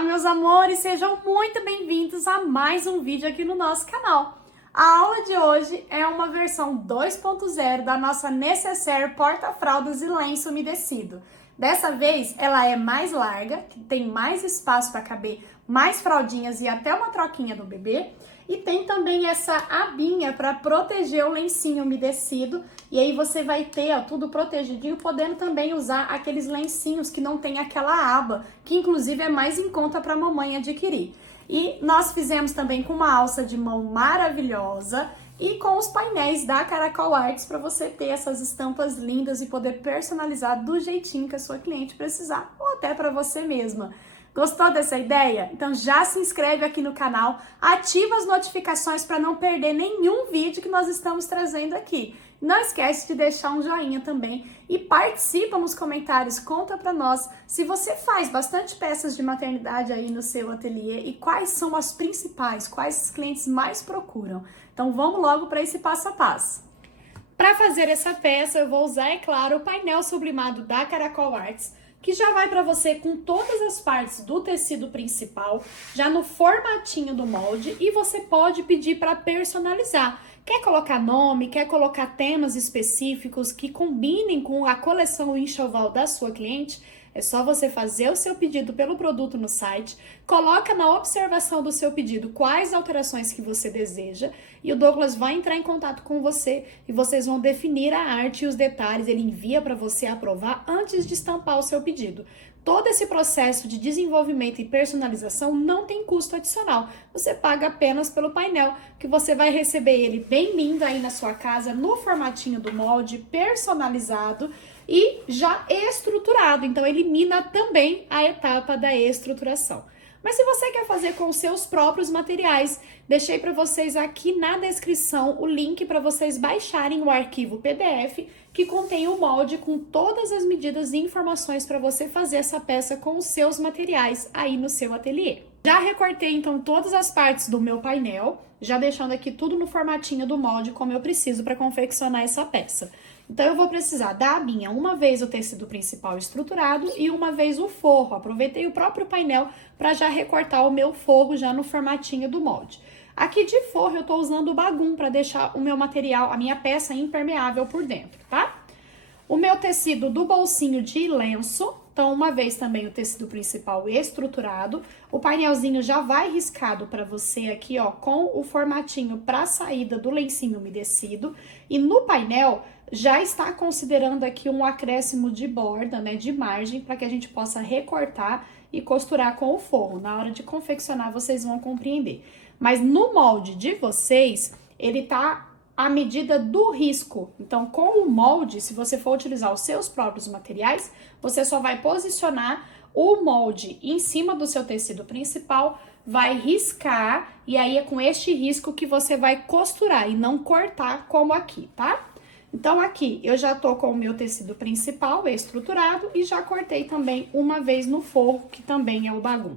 Olá, meus amores, sejam muito bem-vindos a mais um vídeo aqui no nosso canal. A aula de hoje é uma versão 2.0 da nossa Necessaire porta-fraldas e lenço umedecido. Dessa vez, ela é mais larga, tem mais espaço para caber mais fraldinhas e até uma troquinha do bebê. E tem também essa abinha para proteger o lencinho umedecido. E aí você vai ter tudo protegidinho, podendo também usar aqueles lencinhos que não tem aquela aba, que inclusive é mais em conta para a mamãe adquirir. E nós fizemos também com uma alça de mão maravilhosa e com os painéis da Caracol Arts para você ter essas estampas lindas e poder personalizar do jeitinho que a sua cliente precisar, ou até para você mesma. Gostou dessa ideia? Então já se inscreve aqui no canal, ativa as notificações para não perder nenhum vídeo que nós estamos trazendo aqui. Não esquece de deixar um joinha também e participa nos comentários, conta para nós se você faz bastante peças de maternidade aí no seu ateliê e quais são as principais, quais os clientes mais procuram. Então vamos logo para esse passo a passo. Para fazer essa peça eu vou usar, é claro, o painel sublimado da Caracol Arts, que já vai para você com todas as partes do tecido principal, já no formatinho do molde, e você pode pedir para personalizar. Quer colocar nome, quer colocar temas específicos que combinem com a coleção enxoval da sua cliente? É só você fazer o seu pedido pelo produto no site, coloca na observação do seu pedido quais alterações que você deseja e o Douglas vai entrar em contato com você e vocês vão definir a arte e os detalhes, ele envia para você aprovar antes de estampar o seu pedido. Todo esse processo de desenvolvimento e personalização não tem custo adicional, você paga apenas pelo painel, que você vai receber ele bem lindo aí na sua casa, no formatinho do molde, personalizado e já estruturado, então elimina também a etapa da estruturação. Mas se você quer fazer com os seus próprios materiais, deixei para vocês aqui na descrição o link para vocês baixarem o arquivo PDF que contém o molde com todas as medidas e informações para você fazer essa peça com os seus materiais aí no seu ateliê. Já recortei então todas as partes do meu painel, já deixando aqui tudo no formatinho do molde como eu preciso para confeccionar essa peça. Então eu vou precisar da abinha, uma vez o tecido principal estruturado e uma vez o forro. Aproveitei o próprio painel para já recortar o meu forro já no formatinho do molde. Aqui de forro eu tô usando o bagum para deixar o meu material, a minha peça impermeável por dentro, tá? O meu tecido do bolsinho de lenço, então uma vez também o tecido principal estruturado, o painelzinho já vai riscado para você aqui, ó, com o formatinho para saída do lencinho umedecido, e no painel já está considerando aqui um acréscimo de borda, né, de margem, para que a gente possa recortar e costurar com o forro. Na hora de confeccionar vocês vão compreender. Mas no molde de vocês, ele tá à medida do risco. Então, com o molde, se você for utilizar os seus próprios materiais, você só vai posicionar o molde em cima do seu tecido principal, vai riscar, e aí é com este risco que você vai costurar e não cortar como aqui, tá? Então, aqui eu já tô com o meu tecido principal estruturado e já cortei também uma vez no forro, que também é o bagum.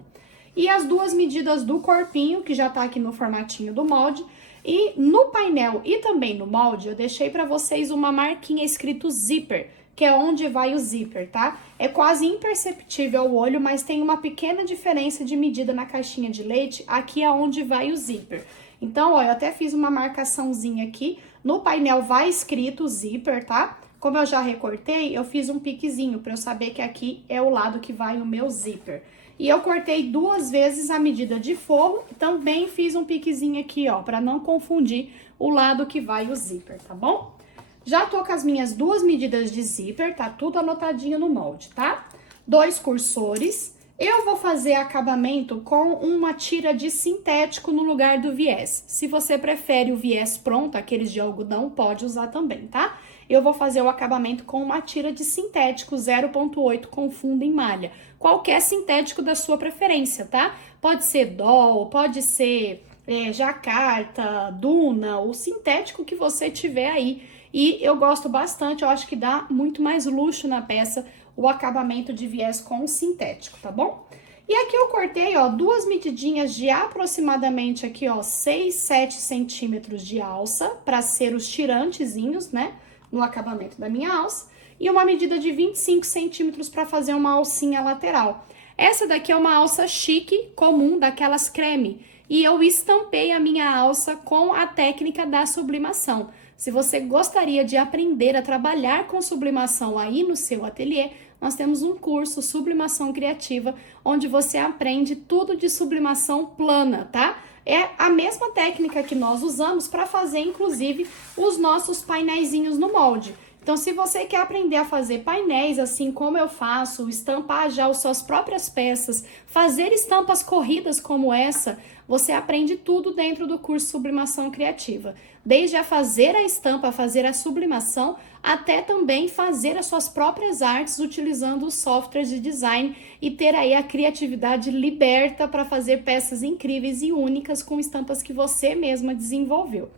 E as duas medidas do corpinho, que já tá aqui no formatinho do molde. E no painel e também no molde, eu deixei pra vocês uma marquinha escrito zíper, que é onde vai o zíper, tá? É quase imperceptível ao olho, mas tem uma pequena diferença de medida na caixinha de leite, aqui é onde vai o zíper. Então, ó, eu até fiz uma marcaçãozinha aqui, no painel vai escrito zíper, tá? Como eu já recortei, eu fiz um piquezinho pra eu saber que aqui é o lado que vai o meu zíper. E eu cortei duas vezes a medida de forro, também fiz um piquezinho aqui, ó, pra não confundir o lado que vai o zíper, tá bom? Já tô com as minhas duas medidas de zíper, tá tudo anotadinho no molde, tá? 2 cursores. Eu vou fazer acabamento com uma tira de sintético no lugar do viés. Se você prefere o viés pronto, aqueles de algodão, pode usar também, tá? Eu vou fazer o acabamento com uma tira de sintético 0,8 com fundo em malha. Qualquer sintético da sua preferência, tá? Pode ser doll, pode ser jacarta, duna, o sintético que você tiver aí. E eu gosto bastante, eu acho que dá muito mais luxo na peça o acabamento de viés com sintético, tá bom? E aqui eu cortei, ó, duas medidinhas de aproximadamente aqui, ó, 6, 7 centímetros de alça, para ser os tirantezinhos, né, no acabamento da minha alça, e uma medida de 25 centímetros para fazer uma alcinha lateral. Essa daqui é uma alça chique, comum, daquelas creme. E eu estampei a minha alça com a técnica da sublimação. Se você gostaria de aprender a trabalhar com sublimação aí no seu ateliê, nós temos um curso Sublimação Criativa, onde você aprende tudo de sublimação plana, tá? É a mesma técnica que nós usamos para fazer, inclusive, os nossos painéisinhos no molde. Então, se você quer aprender a fazer painéis assim como eu faço, estampar já as suas próprias peças, fazer estampas corridas como essa, você aprende tudo dentro do curso Sublimação Criativa. Desde a fazer a estampa, a fazer a sublimação, até também fazer as suas próprias artes utilizando os softwares de design e ter aí a criatividade liberta para fazer peças incríveis e únicas com estampas que você mesma desenvolveu.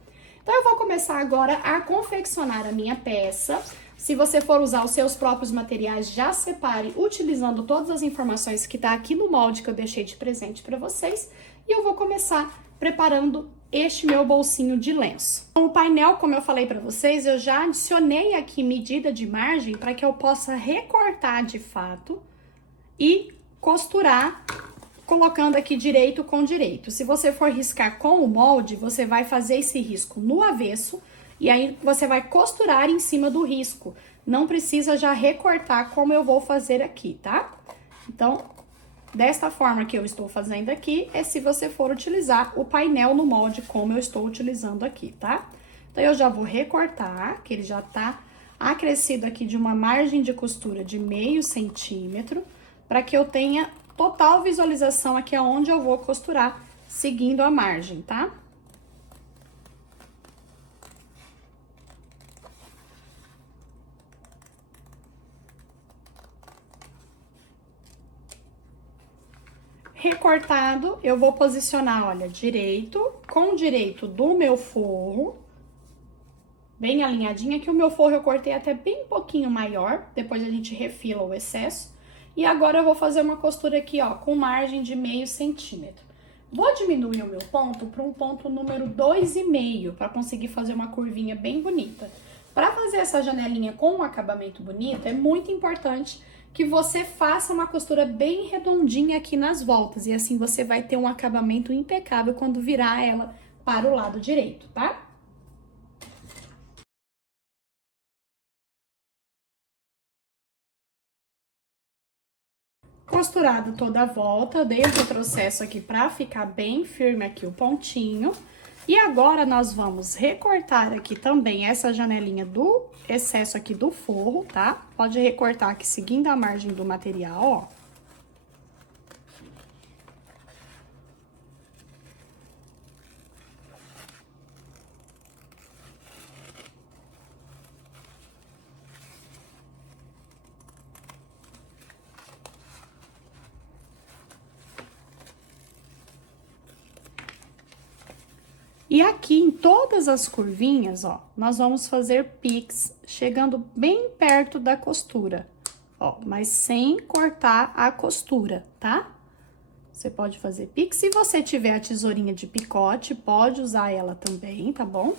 Então, eu vou começar agora a confeccionar a minha peça. Se você for usar os seus próprios materiais, já separe utilizando todas as informações que tá aqui no molde que eu deixei de presente para vocês. E eu vou começar preparando este meu bolsinho de lenço. O painel, como eu falei para vocês, eu já adicionei aqui medida de margem para que eu possa recortar de fato e costurar colocando aqui direito com direito. Se você for riscar com o molde, você vai fazer esse risco no avesso e aí você vai costurar em cima do risco. Não precisa já recortar como eu vou fazer aqui, tá? Então, desta forma que eu estou fazendo aqui, é se você for utilizar o painel no molde como eu estou utilizando aqui, tá? Então, eu já vou recortar, que ele já tá acrescido aqui de uma margem de costura de meio centímetro, para que eu tenha total visualização aqui aonde eu vou costurar, seguindo a margem, tá? Recortado, eu vou posicionar, olha, direito, com direito do meu forro, bem alinhadinha, que o meu forro eu cortei até bem pouquinho maior, depois a gente refila o excesso. E agora eu vou fazer uma costura aqui, ó, com margem de meio centímetro. Vou diminuir o meu ponto para um ponto número 2,5, para conseguir fazer uma curvinha bem bonita. Para fazer essa janelinha com um acabamento bonito, é muito importante que você faça uma costura bem redondinha aqui nas voltas. E assim você vai ter um acabamento impecável quando virar ela para o lado direito, tá? Costurado toda a volta, dei um retrocesso aqui pra ficar bem firme aqui o pontinho. E agora, nós vamos recortar aqui também essa janelinha do excesso aqui do forro, tá? Pode recortar aqui seguindo a margem do material, ó. E aqui em todas as curvinhas, ó, nós vamos fazer pix, chegando bem perto da costura, ó, mas sem cortar a costura, tá? Você pode fazer pix, se você tiver a tesourinha de picote, pode usar ela também, tá bom?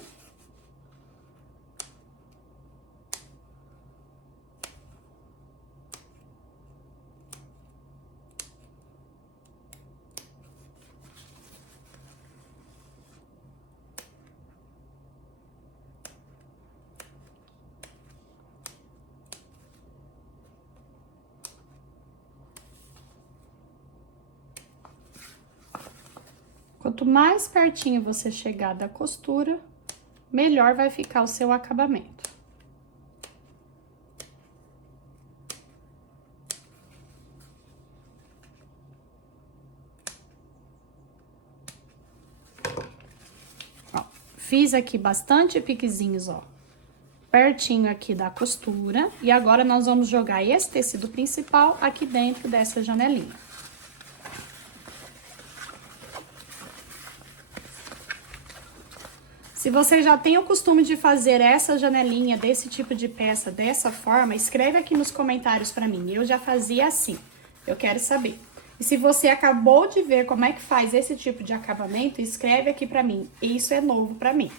Quanto mais pertinho você chegar da costura, melhor vai ficar o seu acabamento. Ó, fiz aqui bastante piquezinhos, ó, pertinho aqui da costura. E agora, nós vamos jogar esse tecido principal aqui dentro dessa janelinha. Se você já tem o costume de fazer essa janelinha desse tipo de peça dessa forma, escreve aqui nos comentários pra mim. Eu já fazia assim, eu quero saber. E se você acabou de ver como é que faz esse tipo de acabamento, escreve aqui pra mim. Isso é novo pra mim.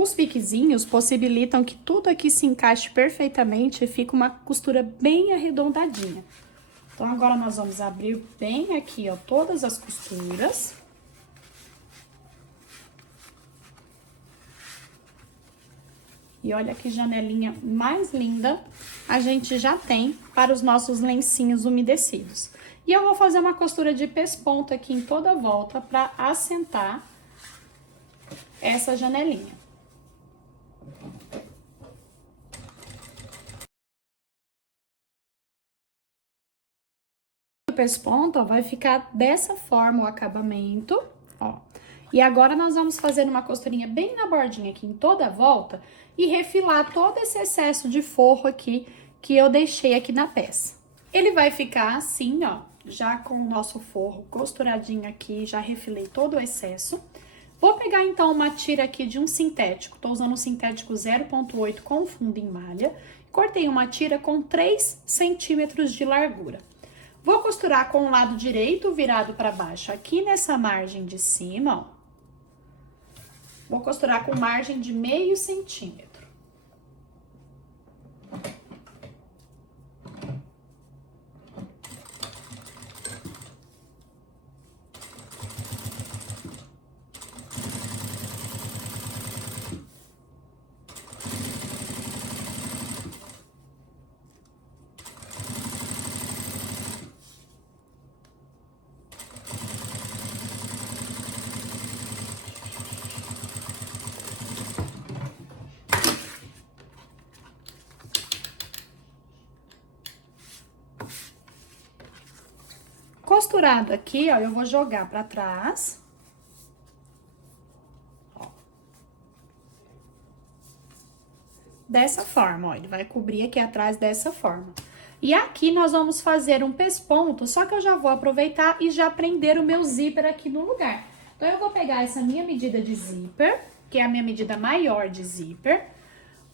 Os piquezinhos possibilitam que tudo aqui se encaixe perfeitamente e fica uma costura bem arredondadinha. Então, agora nós vamos abrir bem aqui, ó, todas as costuras. E olha que janelinha mais linda a gente já tem para os nossos lencinhos umedecidos. E eu vou fazer uma costura de pesponto aqui em toda a volta para assentar essa janelinha. O pesponto, ó, vai ficar dessa forma o acabamento, ó. E agora nós vamos fazer uma costurinha bem na bordinha aqui em toda a volta e refilar todo esse excesso de forro aqui que eu deixei aqui na peça. Ele vai ficar assim, ó, já com o nosso forro costuradinho aqui, já refilei todo o excesso. Vou pegar então uma tira aqui de um sintético, tô usando um sintético 0,8 com fundo em malha. Cortei uma tira com 3 centímetros de largura. Vou costurar com o lado direito virado para baixo aqui nessa margem de cima, ó. Vou costurar com margem de meio centímetro. Costurado aqui, ó, eu vou jogar pra trás. Ó. Dessa forma, ó, ele vai cobrir aqui atrás dessa forma. E aqui nós vamos fazer um pesponto, só que eu já vou aproveitar e já prender o meu zíper aqui no lugar. Então, eu vou pegar essa minha medida de zíper, que é a minha medida maior de zíper.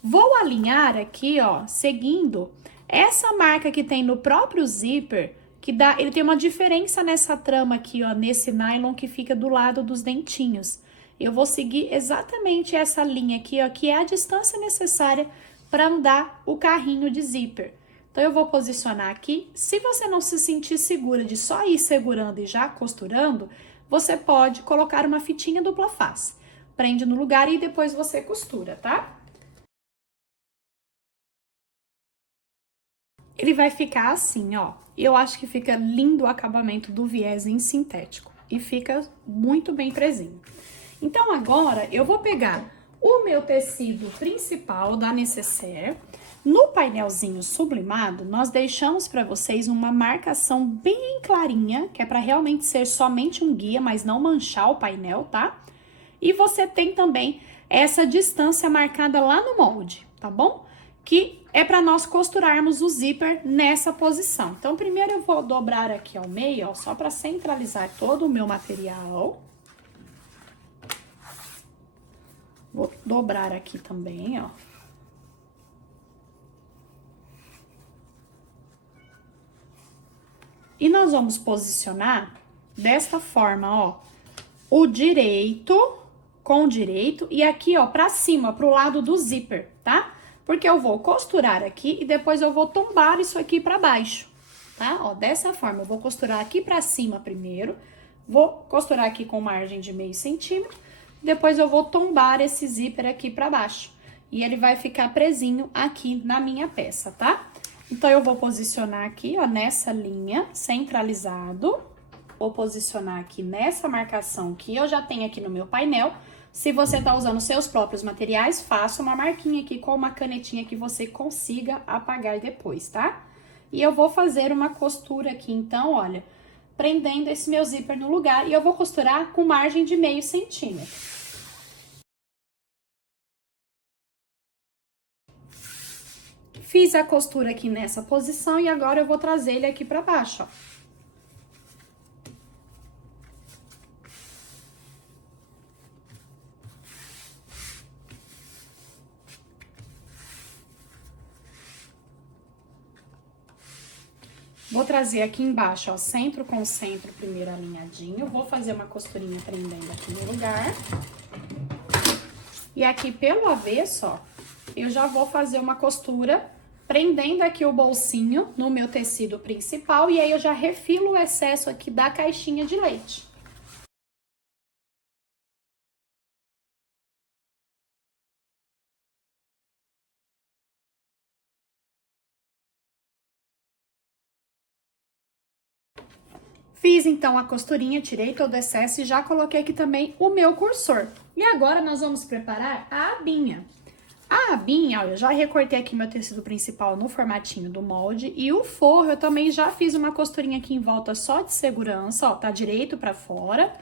Vou alinhar aqui, ó, seguindo essa marca que tem no próprio zíper, que dá, ele tem uma diferença nessa trama aqui, ó, nesse nylon que fica do lado dos dentinhos. Eu vou seguir exatamente essa linha aqui, ó, que é a distância necessária para andar o carrinho de zíper. Então, eu vou posicionar aqui. Se você não se sentir segura de só ir segurando e já costurando, você pode colocar uma fitinha dupla face. Prende no lugar e depois você costura, tá? Ele vai ficar assim, ó. Eu acho que fica lindo o acabamento do viés em sintético. E fica muito bem presinho. Então, agora, eu vou pegar o meu tecido principal da Necessaire. No painelzinho sublimado, nós deixamos para vocês uma marcação bem clarinha, que é para realmente ser somente um guia, mas não manchar o painel, tá? E você tem também essa distância marcada lá no molde, tá bom? Que é para nós costurarmos o zíper nessa posição. Então, primeiro eu vou dobrar aqui ao meio, ó, só para centralizar todo o meu material. Vou dobrar aqui também, ó. E nós vamos posicionar desta forma, ó, o direito com o direito e aqui, ó, pra cima, pro lado do zíper, tá? Porque eu vou costurar aqui e depois eu vou tombar isso aqui pra baixo, tá? Ó, dessa forma, eu vou costurar aqui pra cima primeiro, vou costurar aqui com margem de meio centímetro, depois eu vou tombar esse zíper aqui pra baixo. E ele vai ficar presinho aqui na minha peça, tá? Então, eu vou posicionar aqui, ó, nessa linha, centralizado. Vou posicionar aqui nessa marcação que eu já tenho aqui no meu painel. Se você tá usando seus próprios materiais, faça uma marquinha aqui com uma canetinha que você consiga apagar depois, tá? E eu vou fazer uma costura aqui, então, olha, prendendo esse meu zíper no lugar. E eu vou costurar com margem de meio centímetro. Fiz a costura aqui nessa posição e agora eu vou trazer ele aqui pra baixo, ó. Vou trazer aqui embaixo, ó, centro com centro, primeiro alinhadinho. Vou fazer uma costurinha prendendo aqui no lugar. E aqui pelo avesso, ó, eu já vou fazer uma costura prendendo aqui o bolsinho no meu tecido principal e aí eu já refilo o excesso aqui da caixinha de leite. Fiz então a costurinha, tirei todo o excesso e já coloquei aqui também o meu cursor. E agora nós vamos preparar a abinha. A abinha, ó, eu já recortei aqui meu tecido principal no formatinho do molde e o forro eu também já fiz uma costurinha aqui em volta só de segurança, ó, tá direito pra fora,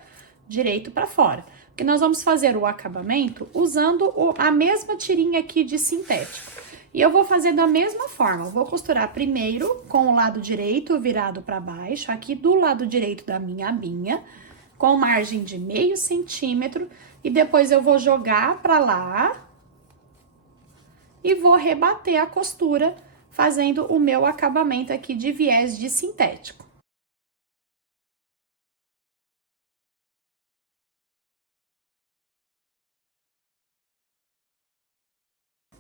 direito pra fora. Porque nós vamos fazer o acabamento usando a mesma tirinha aqui de sintético. E eu vou fazer da mesma forma, eu vou costurar primeiro com o lado direito virado pra baixo, aqui do lado direito da minha abinha, com margem de meio centímetro, e depois eu vou jogar pra lá e vou rebater a costura, fazendo o meu acabamento aqui de viés de sintético.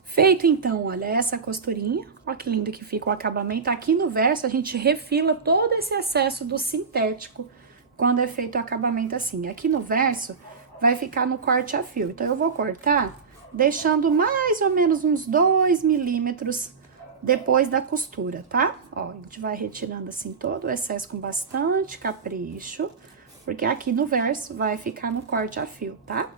Feito então, olha, essa costurinha, ó que lindo que fica o acabamento. Aqui no verso a gente refila todo esse excesso do sintético quando é feito o acabamento assim. Aqui no verso vai ficar no corte a fio, então eu vou cortar deixando mais ou menos uns 2 milímetros depois da costura, tá? Ó, a gente vai retirando assim todo o excesso com bastante capricho, porque aqui no verso vai ficar no corte a fio, tá?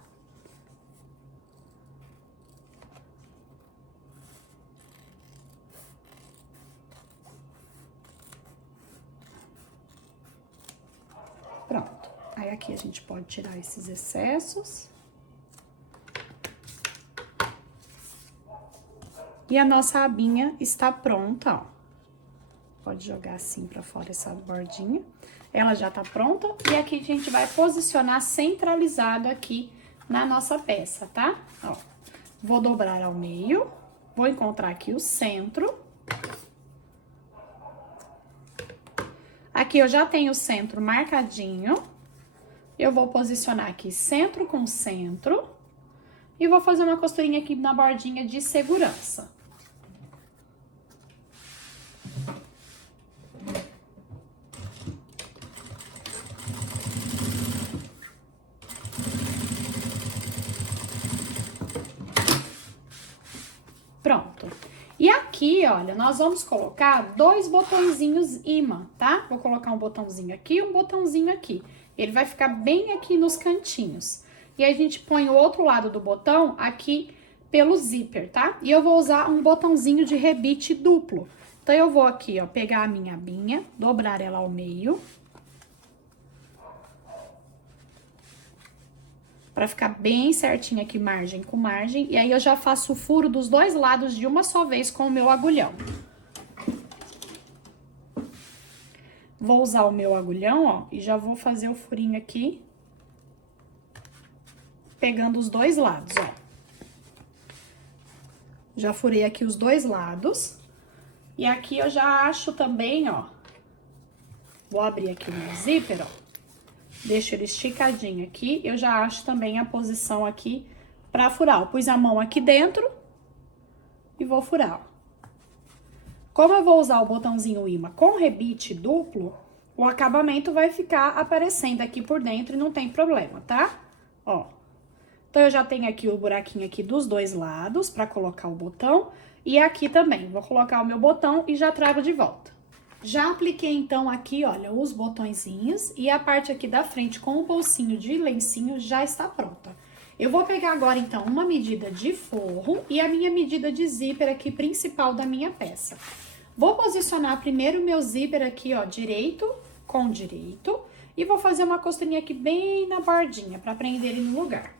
Pronto. Aí, aqui a gente pode tirar esses excessos. E a nossa abinha está pronta, ó. Pode jogar assim pra fora essa bordinha. Ela já tá pronta. E aqui a gente vai posicionar centralizado aqui na nossa peça, tá? Ó. Vou dobrar ao meio. Vou encontrar aqui o centro. Aqui eu já tenho o centro marcadinho. Eu vou posicionar aqui centro com centro. E vou fazer uma costurinha aqui na bordinha de segurança. Pronto. E aqui, olha, nós vamos colocar 2 botõezinhos imã, tá? Vou colocar um botãozinho aqui e um botãozinho aqui. Ele vai ficar bem aqui nos cantinhos. E aí, a gente põe o outro lado do botão aqui pelo zíper, tá? E eu vou usar um botãozinho de rebite duplo. Então, eu vou aqui, ó, pegar a minha abinha, dobrar ela ao meio. Pra ficar bem certinho aqui, margem com margem. E aí, eu já faço o furo dos 2 lados de uma só vez com o meu agulhão. Vou usar o meu agulhão, ó, e já vou fazer o furinho aqui, pegando os 2 lados, ó. Já furei aqui os 2 lados. E aqui eu já acho também, ó, vou abrir aqui o meu zíper, ó. Deixo ele esticadinho aqui, eu já acho também a posição aqui pra furar. Eu pus a mão aqui dentro e vou furar, ó. Como eu vou usar o botãozinho imã com rebite duplo, o acabamento vai ficar aparecendo aqui por dentro e não tem problema, tá? Ó. Então, eu já tenho aqui o buraquinho aqui dos 2 lados pra colocar o botão. E aqui também, vou colocar o meu botão e já trago de volta. Já apliquei, então, aqui, olha, os botõezinhos e a parte aqui da frente com o bolsinho de lencinho já está pronta. Eu vou pegar agora, então, uma medida de forro e a minha medida de zíper aqui principal da minha peça. Vou posicionar primeiro o meu zíper aqui, ó, direito com direito. E vou fazer uma costurinha aqui bem na bordinha, pra prender ele no lugar.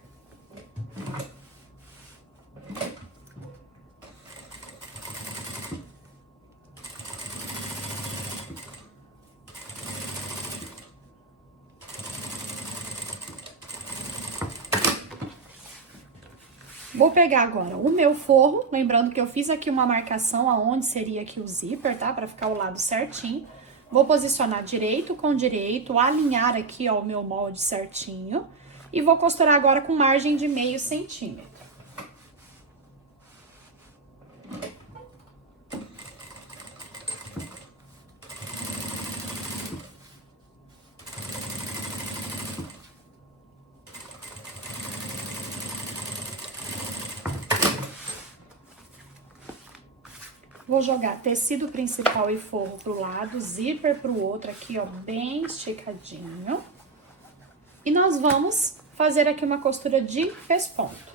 Vou pegar agora o meu forro, lembrando que eu fiz aqui uma marcação aonde seria aqui o zíper, tá? Pra ficar o lado certinho. Vou posicionar direito com direito, alinhar aqui, ó, o meu molde certinho. E vou costurar agora com margem de meio centímetro. Vou jogar tecido principal e forro pro lado, zíper pro outro aqui, ó, bem esticadinho. E nós vamos fazer aqui uma costura de pesponto.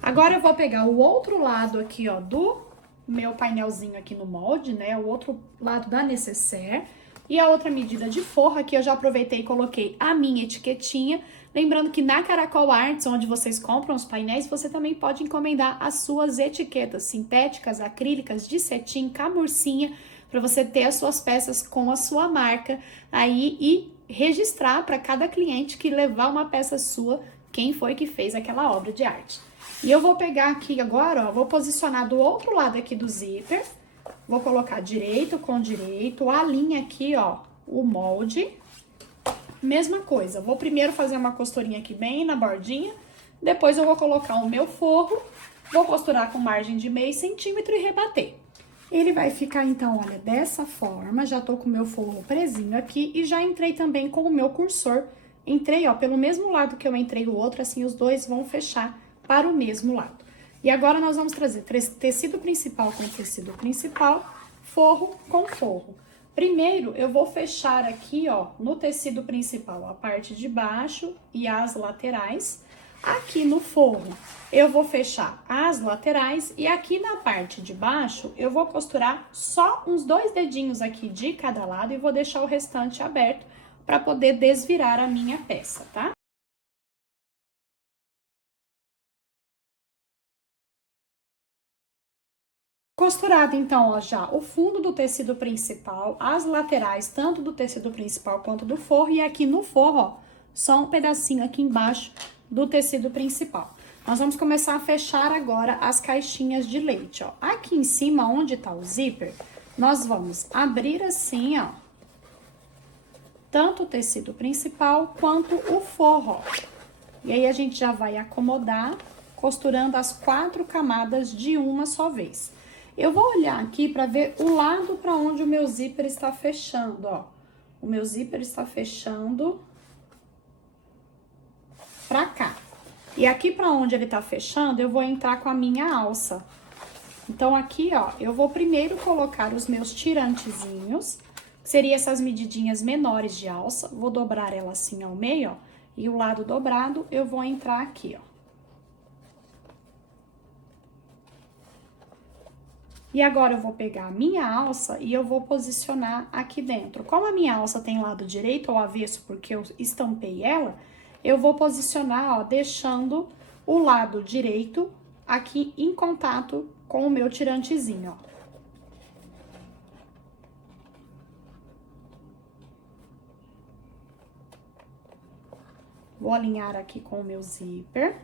Agora eu vou pegar o outro lado aqui, ó, do meu painelzinho aqui no molde, né? O outro lado da nécessaire. E a outra medida de forro aqui eu já aproveitei e coloquei a minha etiquetinha. Lembrando que na Caracol Arts, onde vocês compram os painéis, você também pode encomendar as suas etiquetas sintéticas, acrílicas, de cetim, camurcinha, para você ter as suas peças com a sua marca aí e registrar para cada cliente que levar uma peça sua, quem foi que fez aquela obra de arte. E eu vou pegar aqui agora, ó, vou posicionar do outro lado aqui do zíper, vou colocar direito com direito, a linha aqui, ó, o molde. Mesma coisa, vou primeiro fazer uma costurinha aqui bem na bordinha, depois eu vou colocar o meu forro, vou costurar com margem de meio centímetro e rebater. Ele vai ficar, então, olha, dessa forma, já tô com o meu forro presinho aqui e já entrei também com o meu cursor. Entrei, ó, pelo mesmo lado que eu entrei o outro, assim os dois vão fechar para o mesmo lado. E agora nós vamos trazer tecido principal com tecido principal, forro com forro. Primeiro, eu vou fechar aqui, ó, no tecido principal, a parte de baixo e as laterais. Aqui no forro, eu vou fechar as laterais e aqui na parte de baixo, eu vou costurar só uns 2 dedinhos aqui de cada lado e vou deixar o restante aberto para poder desvirar a minha peça, tá? Costurado, então, ó, já o fundo do tecido principal, as laterais, tanto do tecido principal quanto do forro, e aqui no forro, ó, só um pedacinho aqui embaixo do tecido principal. Nós vamos começar a fechar agora as caixinhas de leite, ó. Aqui em cima, onde tá o zíper, nós vamos abrir assim, ó, tanto o tecido principal quanto o forro, ó. E aí, a gente já vai acomodar, costurando as 4 camadas de uma só vez. Eu vou olhar aqui para ver o lado para onde o meu zíper está fechando, ó. O meu zíper está fechando pra cá. E aqui para onde ele tá fechando, eu vou entrar com a minha alça. Então, aqui, ó, eu vou primeiro colocar os meus tirantezinhos, que seriam essas medidinhas menores de alça. Vou dobrar ela assim ao meio, ó. E o lado dobrado, eu vou entrar aqui, ó. E agora, eu vou pegar a minha alça e eu vou posicionar aqui dentro. Como a minha alça tem lado direito ou avesso, porque eu estampei ela, eu vou posicionar, ó, deixando o lado direito aqui em contato com o meu tirantezinho, ó. Vou alinhar aqui com o meu zíper.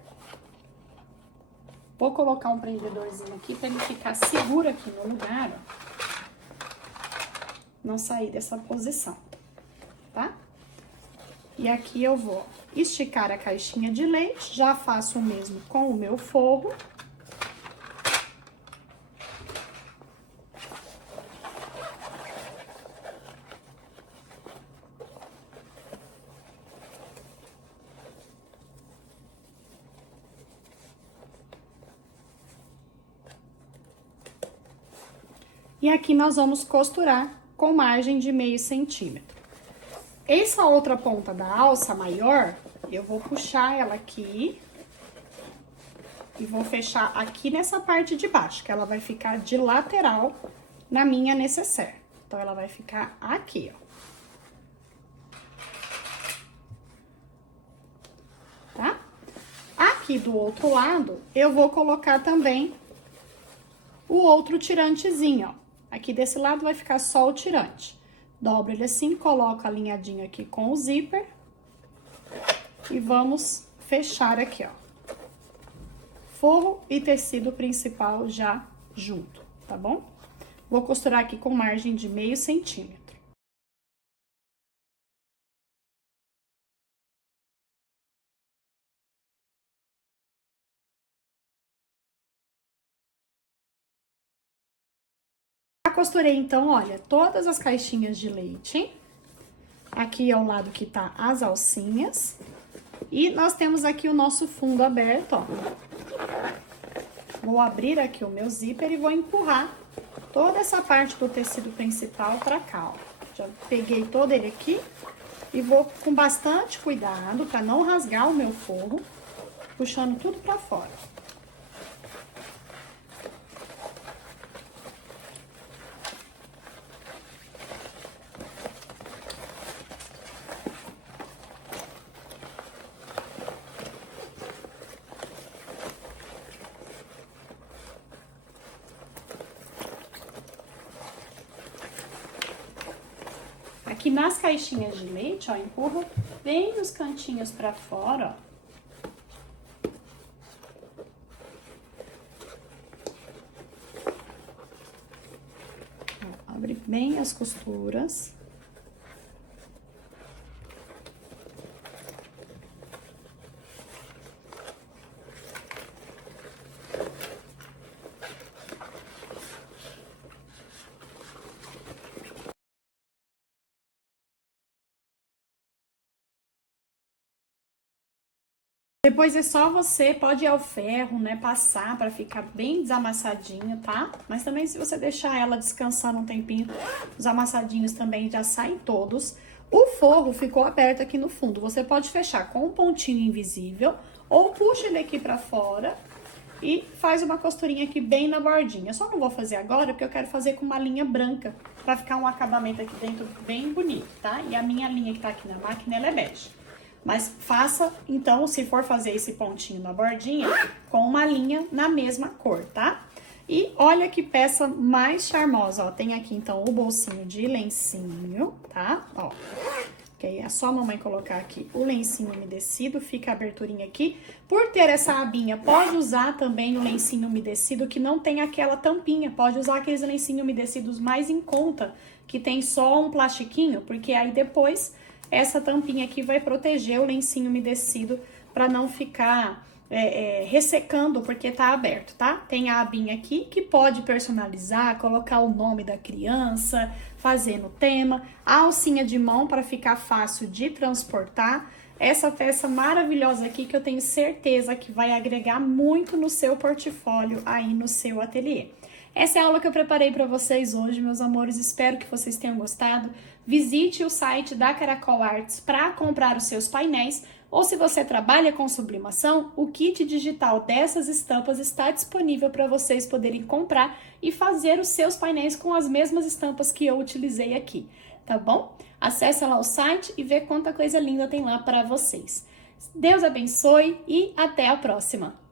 Vou colocar um prendedorzinho aqui pra ele ficar seguro aqui no lugar, ó. Não sair dessa posição, tá? E aqui eu vou esticar a caixinha de leite, já faço o mesmo com o meu forro. E aqui nós vamos costurar com margem de meio centímetro. Essa outra ponta da alça maior, eu vou puxar ela aqui e vou fechar aqui nessa parte de baixo, que ela vai ficar de lateral na minha nécessaire. Então, ela vai ficar aqui, ó. Tá? Aqui do outro lado, eu vou colocar também o outro tirantezinho, ó. Aqui desse lado vai ficar só o tirante. Dobro ele assim, coloco alinhadinho aqui com o zíper. E vamos fechar aqui, ó. Forro e tecido principal já junto, tá bom? Vou costurar aqui com margem de meio centímetro. costurei, então, olha, todas as caixinhas de leite. Aqui é o lado que tá as alcinhas. E nós temos aqui o nosso fundo aberto, ó. Vou abrir aqui o meu zíper e vou empurrar toda essa parte do tecido principal pra cá, ó. Já peguei todo ele aqui e vou com bastante cuidado pra não rasgar o meu forro, puxando tudo pra fora. Aqui nas caixinhas de leite, ó, empurro bem os cantinhos pra fora, ó. Abre bem as costuras. Depois é só você, pode ir ao ferro, né, passar pra ficar bem desamassadinho, tá? Mas também se você deixar ela descansando um tempinho, os amassadinhos também já saem todos. O forro ficou aberto aqui no fundo, você pode fechar com um pontinho invisível ou puxa ele aqui pra fora e faz uma costurinha aqui bem na bordinha. Eu só não vou fazer agora porque eu quero fazer com uma linha branca pra ficar um acabamento aqui dentro bem bonito, tá? E a minha linha que tá aqui na máquina, ela é bege. Mas faça, então, se for fazer esse pontinho na bordinha, com uma linha na mesma cor, tá? E olha que peça mais charmosa, ó. Tem aqui, então, o bolsinho de lencinho, tá? Ó. Que aí é só a mamãe colocar aqui o lencinho umedecido, fica a aberturinha aqui. Por ter essa abinha, pode usar também o lencinho umedecido que não tem aquela tampinha. Pode usar aqueles lencinhos umedecidos mais em conta, que tem só um plastiquinho, porque aí depois essa tampinha aqui vai proteger o lencinho umedecido para não ficar ressecando porque tá aberto, tá? Tem a abinha aqui que pode personalizar, colocar o nome da criança, fazer no tema, a alcinha de mão para ficar fácil de transportar. Essa peça maravilhosa aqui que eu tenho certeza que vai agregar muito no seu portfólio aí no seu ateliê. Essa é a aula que eu preparei para vocês hoje, meus amores. Espero que vocês tenham gostado. Visite o site da Caracol Arts para comprar os seus painéis. Ou se você trabalha com sublimação, o kit digital dessas estampas está disponível para vocês poderem comprar e fazer os seus painéis com as mesmas estampas que eu utilizei aqui, tá bom? Acesse lá o site e vê quanta coisa linda tem lá para vocês. Deus abençoe e até a próxima!